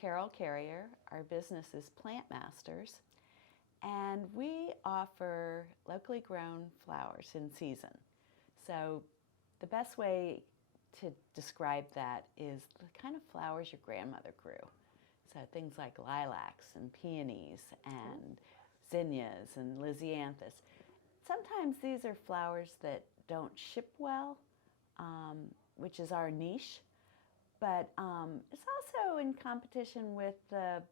Carol Carrier. Our business is Plant Masters, and we offer locally grown flowers in season. So the best way to describe that is the kind of flowers your grandmother grew. So things like lilacs and peonies and zinnias and lisianthus. Sometimes these are flowers that don't ship well, which is our niche, but it's also in competition with the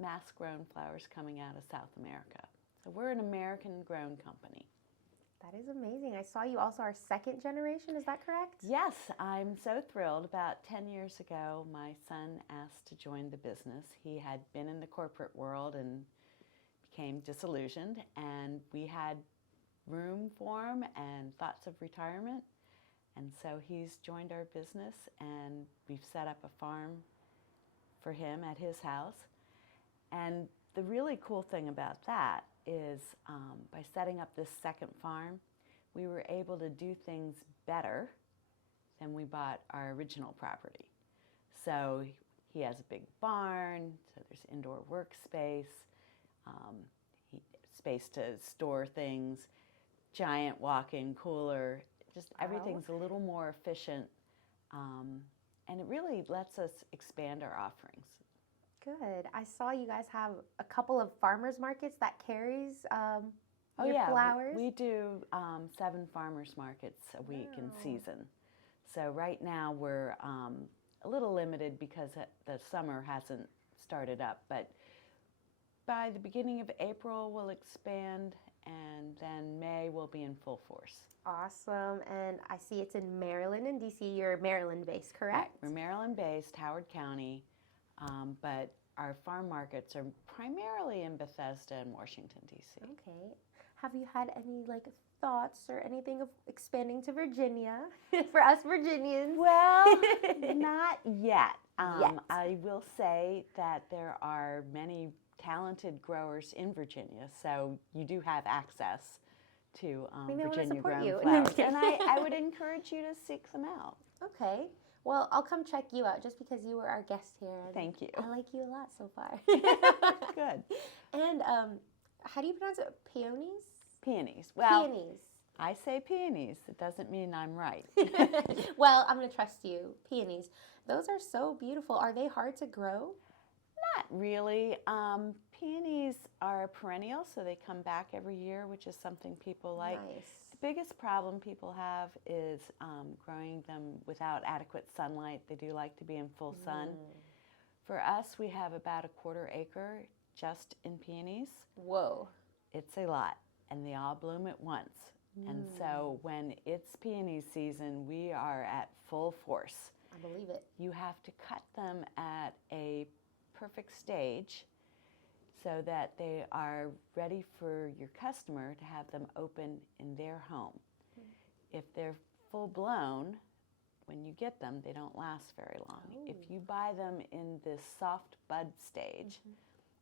mass-grown flowers coming out of South America. So we're an American-grown company. That is amazing. I saw you also are second generation, is that correct? Yes, I'm so thrilled. About 10 years ago, my son asked to join the business. He had been in the corporate world and became disillusioned, and we had room for him and thoughts of retirement. And so he's joined our business, and we've set up a farm for him at his house. And the really cool thing about that is by setting up this second farm, we were able to do things better than we bought our original property. So he has a big barn, so there's indoor workspace, space to store things, giant walk-in cooler, just everything's a little more efficient, and it really lets us expand our offerings. Good. I saw you guys have a couple of farmers markets that carries your flowers. We do 7 farmers markets a week in season. So right now we're a little limited because the summer hasn't started up, but by the beginning of April we'll expand, and then May we'll be in full force. Awesome. And I see it's in Maryland and DC. You're Maryland-based, correct? Right. We're Maryland-based, Howard County, but our farm markets are primarily in Bethesda and Washington, D.C. Okay. Have you had any thoughts or anything of expanding to Virginia for us Virginians? Well, not yet. I will say that there are many talented growers in Virginia, so you do have access to Virginia-grown flowers. And I would encourage you to seek them out. Okay. Well, I'll come check you out just because you were our guest here. Thank you. I like you a lot so far. Good. And how do you pronounce it? Peonies? Peonies. Well, peonies. I say peonies. It doesn't mean I'm right. Well, I'm going to trust you. Peonies. Those are so beautiful. Are they hard to grow? Not really. Peonies are perennial, so they come back every year, which is something people like. Nice. The biggest problem people have is growing them without adequate sunlight. They do like to be in full sun. For us, we have about a 1/4 acre just in peonies. Whoa. It's a lot, and they all bloom at once. And so when it's peony season, we are at full force. I believe it. You have to cut them at a perfect stage so that they are ready for your customer to have them open in their home. If they're full blown, when you get them, they don't last very long. If you buy them in this soft bud stage,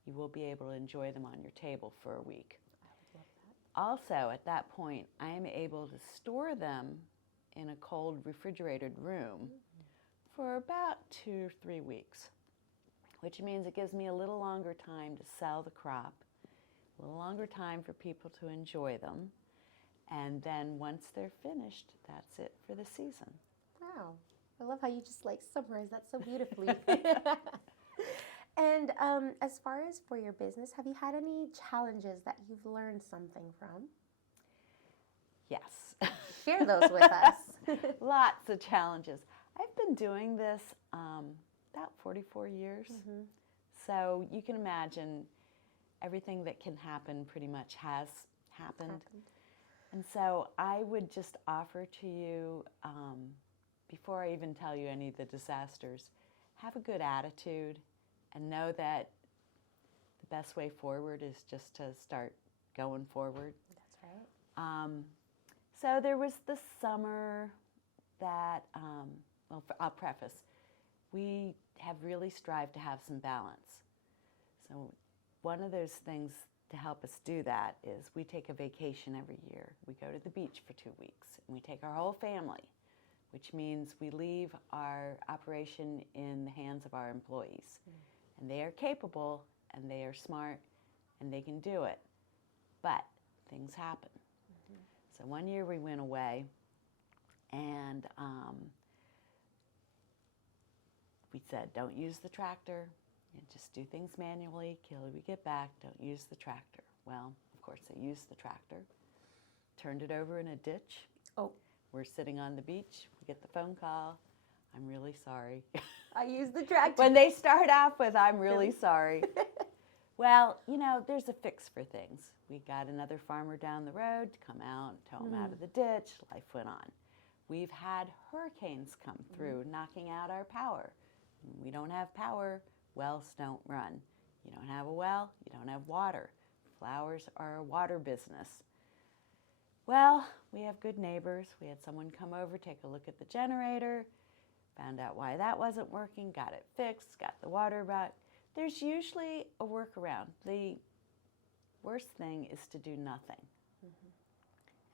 you will be able to enjoy them on your table for a week. I would love that. Also, at that point, I am able to store them in a cold refrigerated room for about 2 or 3 weeks, which means it gives me a little longer time to sell the crop, a little longer time for people to enjoy them, and then once they're finished, that's it for the season. Wow. I love how you just summarize that so beautifully. And as far as for your business, have you had any challenges that you've learned something from? Yes. Share those with us. Lots of challenges. I've been doing this about 44 years. So you can imagine everything that can happen pretty much has happened. And so I would just offer to you, before I even tell you any of the disasters, have a good attitude and know that the best way forward is just to start going forward. That's right. So there was this summer that, well, I'll preface, we have really strived to have some balance. So one of those things to help us do that is we take a vacation every year. We go to the beach for 2 weeks, and we take our whole family, which means we leave our operation in the hands of our employees. and they are capable, and they are smart, and they can do it. But things happen. So one year we went away, and we said, don't use the tractor. Just do things manually. Till we get back, don't use the tractor. Well, of course, they used the tractor, turned it over in a ditch. Oh. We're sitting on the beach. We get the phone call. I'm really sorry. I used the tractor. When they start off with, I'm really sorry. Well, you know, there's a fix for things. We got another farmer down the road to come out, tow him out of the ditch. Life went on. We've had hurricanes come through, knocking out our power. We don't have power, wells don't run. You don't have a well, you don't have water. Flowers are a water business. Well, we have good neighbors. We had someone come over, take a look at the generator, found out why that wasn't working, got it fixed, got the water back. There's usually a workaround. The worst thing is to do nothing.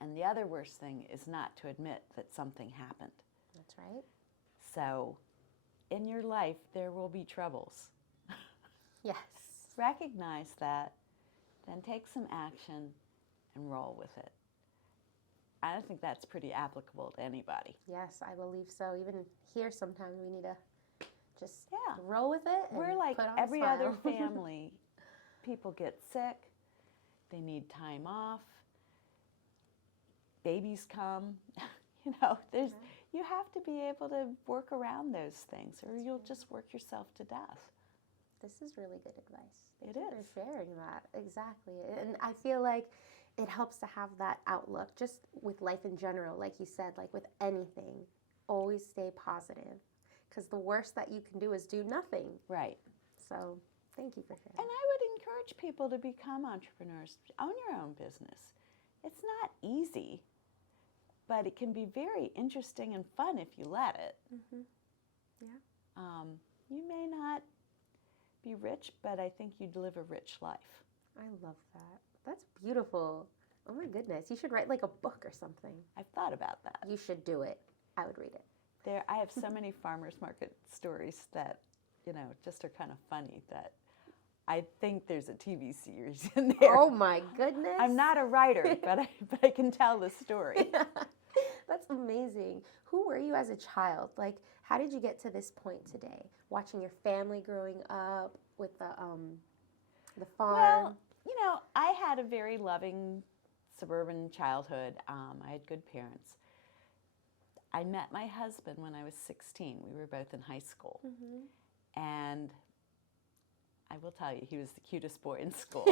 And the other worst thing is not to admit that something happened. That's right. So in your life, there will be troubles. Yes. Recognize that, then take some action and roll with it. I think that's pretty applicable to anybody. Yes, I believe so. Even here, sometimes we need to just Yeah. roll with it. We're and like put on a every smile. other family. People get sick. They need time off. Babies come. You know, there's you have to be able to work around those things, or you'll just work yourself to death. This is really good advice. Thank It you is. for sharing that. Exactly. And I feel like it helps to have that outlook just with life in general. Like you said, like with anything, always stay positive. Because the worst that you can do is do nothing. Right. So thank you for sharing. And I would encourage people to become entrepreneurs, own your own business. It's not easy, but it can be very interesting and fun if you let it. Yeah. You may not be rich, but I think you'd live a rich life. I love that. That's beautiful. Oh my goodness. You should write like a book or something. I've thought about that. You should do it. I would read it. I have so many farmers market stories that, you know, just are kind of funny that I think there's a TV series in there. Oh my goodness. I'm not a writer, but I can tell the story. That's amazing. Who were you as a child? Like, how did you get to this point today? Watching your family growing up with the farm. Well, you know, I had a very loving suburban childhood. I had good parents. I met my husband when I was 16. We were both in high school. And I will tell you, he was the cutest boy in school.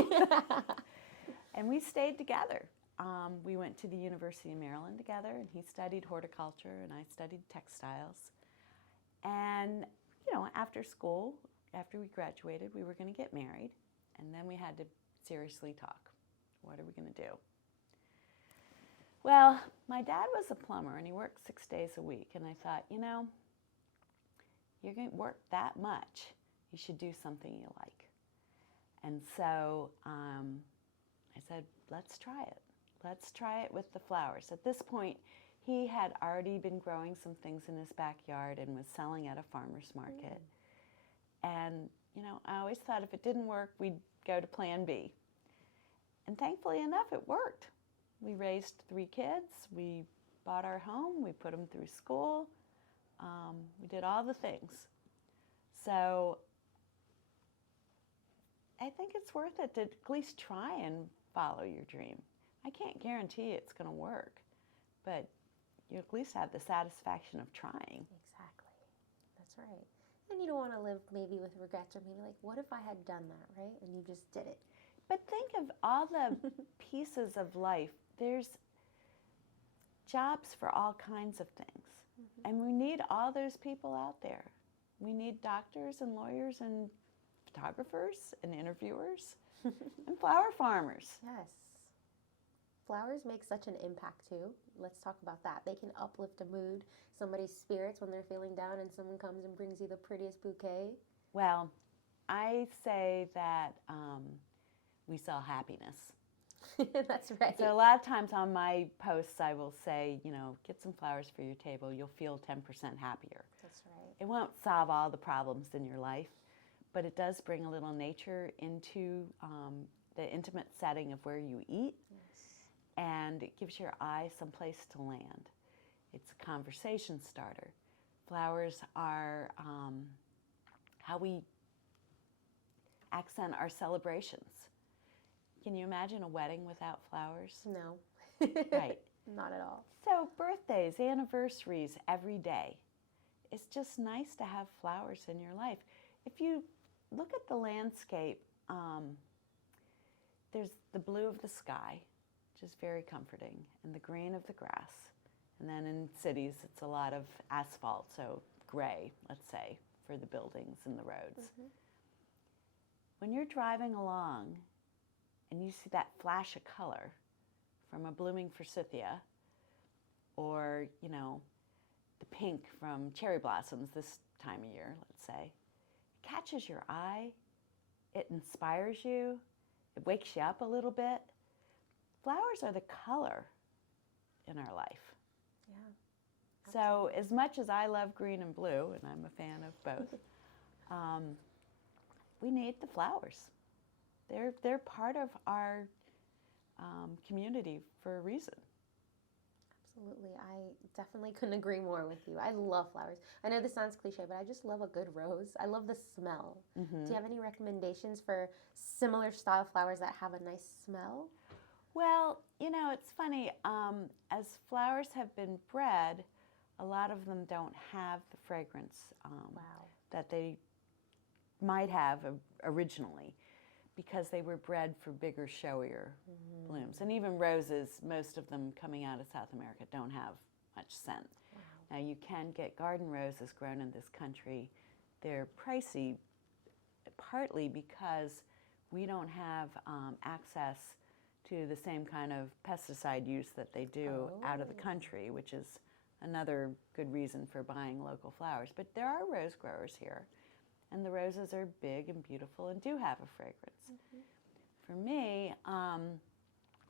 And we stayed together. We went to the University of Maryland together, and he studied horticulture, and I studied textiles. And, you know, after school, after we graduated, we were going to get married, and then we had to seriously talk. What are we going to do? Well, my dad was a plumber, and he worked 6 days a week, and I thought, you know, you're going to work that much. You should do something you like. And so I said, let's try it. Let's try it with the flowers. At this point, he had already been growing some things in his backyard and was selling at a farmer's market. And, you know, I always thought if it didn't work, we'd go to plan B. And thankfully enough, it worked. We raised 3 kids. We bought our home. We put them through school. We did all the things. So I think it's worth it to at least try and follow your dream. I can't guarantee it's going to work, but you at least have the satisfaction of trying. Exactly. That's right. And you don't want to live maybe with regrets or maybe like, what if I had done that, right? And you just did it. But think of all the pieces of life. There's jobs for all kinds of things. And we need all those people out there. We need doctors and lawyers and photographers and interviewers and flower farmers. Yes. Flowers make such an impact too. Let's talk about that. They can uplift a mood, somebody's spirits when they're feeling down and someone comes and brings you the prettiest bouquet. Well, I say that we sell happiness. That's right. So a lot of times on my posts I will say, you know, get some flowers for your table. You'll feel 10% happier. That's right. It won't solve all the problems in your life, but it does bring a little nature into the intimate setting of where you eat, and it gives your eye some place to land. It's a conversation starter. Flowers are how we accent our celebrations. Can you imagine a wedding without flowers? No. Right. Not at all. So birthdays, anniversaries, every day. It's just nice to have flowers in your life. If you look at the landscape, there's the blue of the sky, which is very comforting, and the green of the grass. And then in cities, it's a lot of asphalt, so gray, let's say, for the buildings and the roads. When you're driving along and you see that flash of color from a blooming forsythia, or, you know, the pink from cherry blossoms this time of year, let's say, it catches your eye, it inspires you, it wakes you up a little bit. Flowers are the color in our life. Yeah. So as much as I love green and blue, and I'm a fan of both, we need the flowers. They're part of our community for a reason. Absolutely. I definitely couldn't agree more with you. I love flowers. I know this sounds cliche, but I just love a good rose. I love the smell. Do you have any recommendations for similar style flowers that have a nice smell? Well, you know, it's funny. As flowers have been bred, a lot of them don't have the fragrance that they might have originally, because they were bred for bigger, showier blooms. And even roses, most of them coming out of South America, don't have much scent. Wow. Now, you can get garden roses grown in this country. They're pricey, partly because we don't have access to the same kind of pesticide use that they do out of the country, which is another good reason for buying local flowers. But there are rose growers here, and the roses are big and beautiful and do have a fragrance. For me,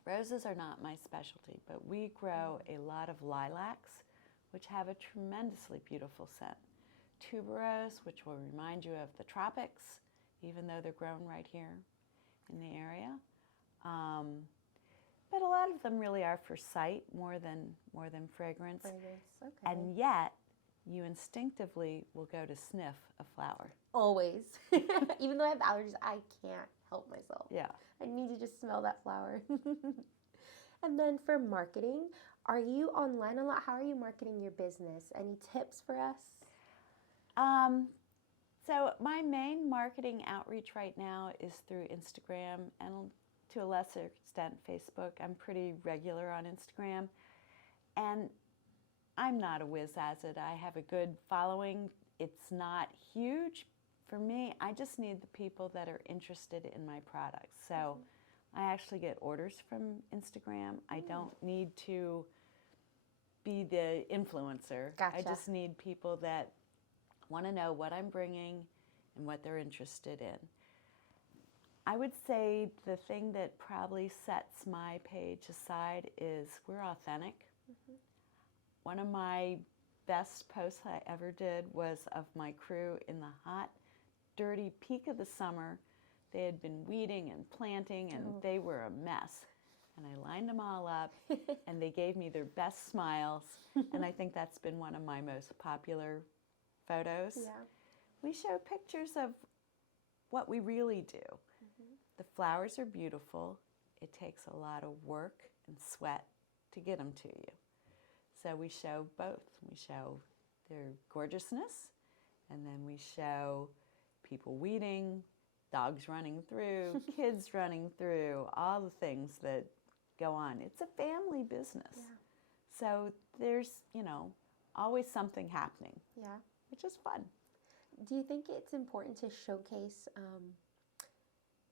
roses are not my specialty, but we grow a lot of lilacs, which have a tremendously beautiful scent. Tuberose, which will remind you of the tropics, even though they're grown right here in the area. But a lot of them really are for sight more than fragrance. Okay. And yet, you instinctively will go to sniff a flower. Always. Even though I have allergies, I can't help myself. Yeah. I need to just smell that flower. And then for marketing, are you online a lot? How are you marketing your business? Any tips for us? So my main marketing outreach right now is through Instagram and to a lesser extent Facebook. I'm pretty regular on Instagram. And I'm not a whiz at it. I have a good following. It's not huge. For me, I just need the people that are interested in my products. So I actually get orders from Instagram. I don't need to be the influencer. Gotcha. I just need people that want to know what I'm bringing and what they're interested in. I would say the thing that probably sets my page aside is we're authentic. One of my best posts I ever did was of my crew in the hot, dirty peak of the summer. They had been weeding and planting, and they were a mess. And I lined them all up, and they gave me their best smiles. And I think that's been one of my most popular photos. Yeah. We show pictures of what we really do. The flowers are beautiful. It takes a lot of work and sweat to get them to you. So we show both. We show their gorgeousness, and then we show people weeding, dogs running through, kids running through, all the things that go on. It's a family business. Yeah. So there's, always something happening. Yeah. Which is fun. Do you think it's important to showcase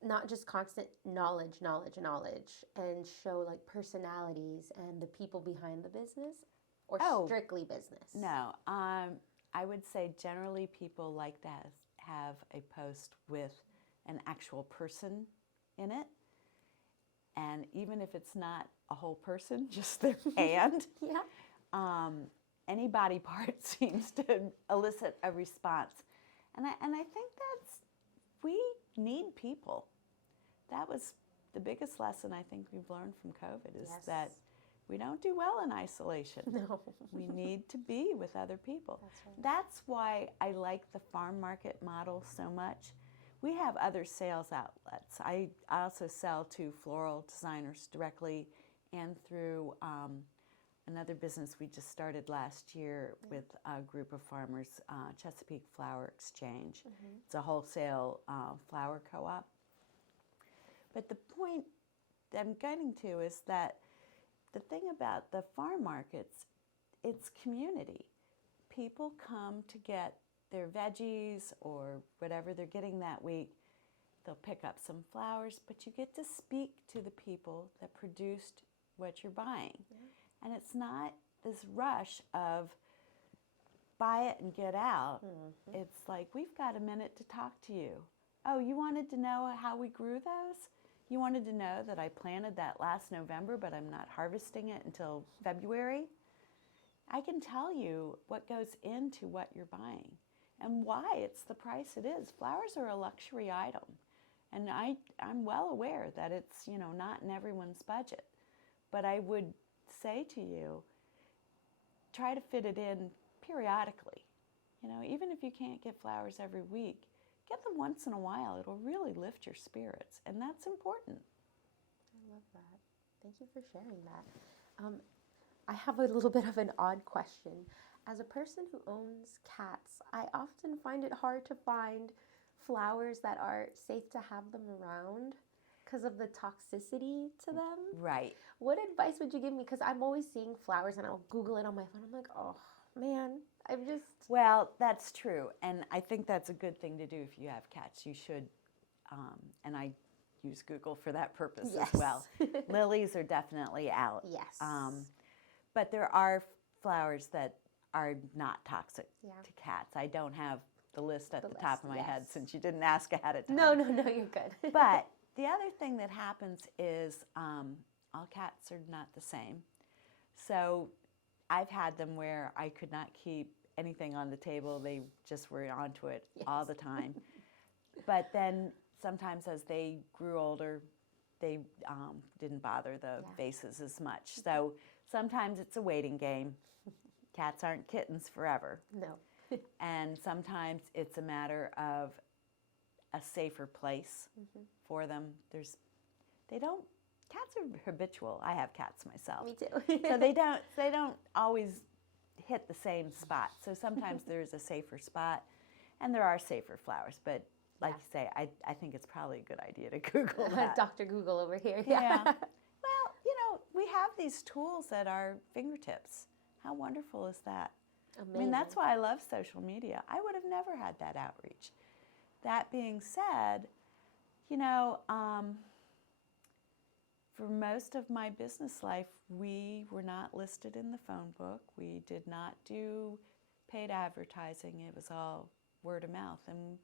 not just constant knowledge, and show like personalities and the people behind the business, or strictly business? No. I would say generally people like to have a post with an actual person in it. And even if it's not a whole person, just their hand, any body part seems to elicit a response. And I think we need people. That was the biggest lesson I think we've learned from COVID is that we don't do well in isolation. No. We need to be with other people. That's right. That's why I like the farm market model so much. We have other sales outlets. I also sell to floral designers directly and through another business we just started last year with a group of farmers, Chesapeake Flower Exchange. It's a wholesale flower co-op. But the point that I'm getting to is that the thing about the farm markets, it's community. People come to get their veggies or whatever they're getting that week. They'll pick up some flowers, but you get to speak to the people that produced what you're buying. And it's not this rush of buy it and get out. It's like, we've got a minute to talk to you. Oh, you wanted to know how we grew those? You wanted to know that I planted that last November, but I'm not harvesting it until February? I can tell you what goes into what you're buying and why it's the price it is. Flowers are a luxury item. And I'm well aware that it's, not in everyone's budget. But I would say to you, try to fit it in periodically. Even if you can't get flowers every week, get them once in a while. It'll really lift your spirits, and that's important. I love that. Thank you for sharing that. I have a little bit of an odd question. As a person who owns cats, I often find it hard to find flowers that are safe to have them around because of the toxicity to them. Right. What advice would you give me? Because I'm always seeing flowers and I'll Google it on my phone. I'm like, oh man, I'm just... Well, that's true. And I think that's a good thing to do if you have cats. You should, and I use Google for that purpose as well. Lilies are definitely out. Yes. But there are flowers that are not toxic to cats. I don't have the list at the top of my head since you didn't ask ahead of time. No, you're good. But the other thing that happens is all cats are not the same. So I've had them where I could not keep anything on the table. They just were onto it all the time. But then sometimes as they grew older, they didn't bother the vases as much. So sometimes it's a waiting game. Cats aren't kittens forever. No. And sometimes it's a matter of a safer place for them. Cats are habitual. I have cats myself. Me too. So they don't always hit the same spot. So sometimes there's a safer spot, and there are safer flowers. But like you say, I think it's probably a good idea to Google that. Dr. Google over here. Yeah. Well, we have these tools at our fingertips. How wonderful is that? Amazing. I mean, that's why I love social media. I would have never had that outreach. That being said, for most of my business life, we were not listed in the phone book. We did not do paid advertising. It was all word of mouth, and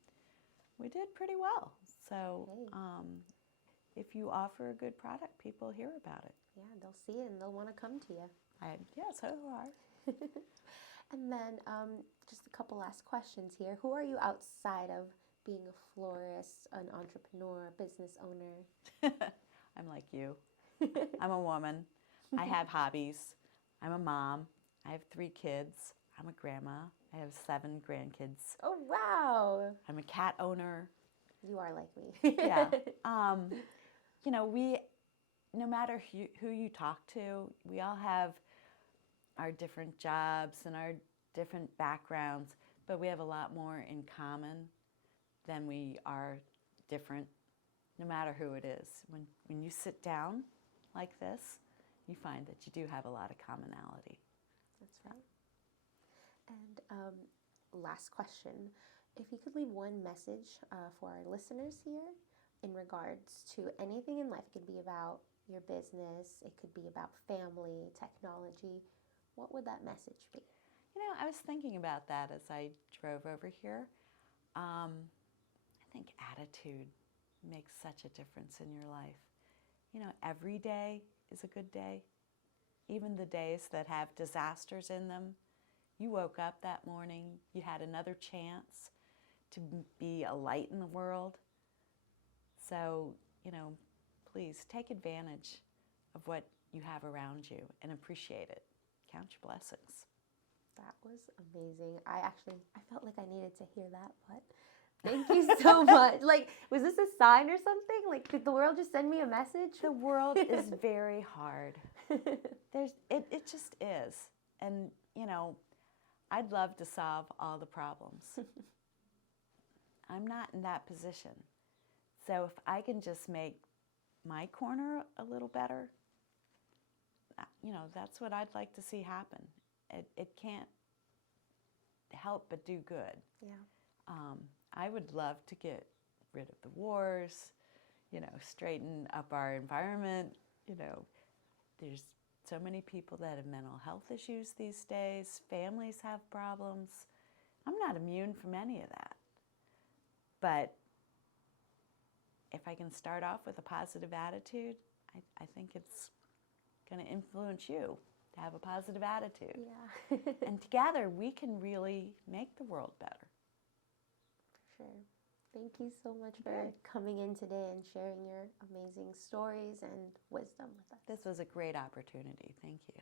we did pretty well. So if you offer a good product, people hear about it. Yeah, they'll see it and they'll want to come to you. So are. And then just a couple last questions here. Who are you outside of being a florist, an entrepreneur, a business owner? I'm like you. I'm a woman. I have hobbies. I'm a mom. I have 3 kids. I'm a grandma. I have 7 grandkids. Oh, wow. I'm a cat owner. You are like me. Yeah. No matter who you talk to, we all have our different jobs and our different backgrounds, but we have a lot more in common than we are different, no matter who it is. When you sit down like this, you find that you do have a lot of commonality. That's right. And last question. If you could leave one message for our listeners here in regards to anything in life, it could be about your business, it could be about family, technology, what would that message be? I was thinking about that as I drove over here. I think attitude makes such a difference in your life. Every day is a good day. Even the days that have disasters in them, you woke up that morning, you had another chance to be a light in the world. So, please take advantage of what you have around you and appreciate it. Count your blessings. That was amazing. I felt like I needed to hear that, but thank you so much. Like, was this a sign or something? Like, did the world just send me a message? The world is very hard. It just is. And, I'd love to solve all the problems. I'm not in that position. So if I can just make my corner a little better, that's what I'd like to see happen. It can't help but do good. Yeah. I would love to get rid of the wars, straighten up our environment. There's so many people that have mental health issues these days. Families have problems. I'm not immune from any of that. But if I can start off with a positive attitude, I think it's going to influence you to have a positive attitude. Yeah. And together we can really make the world better. For sure. Thank you so much for coming in today and sharing your amazing stories and wisdom with us. This was a great opportunity. Thank you.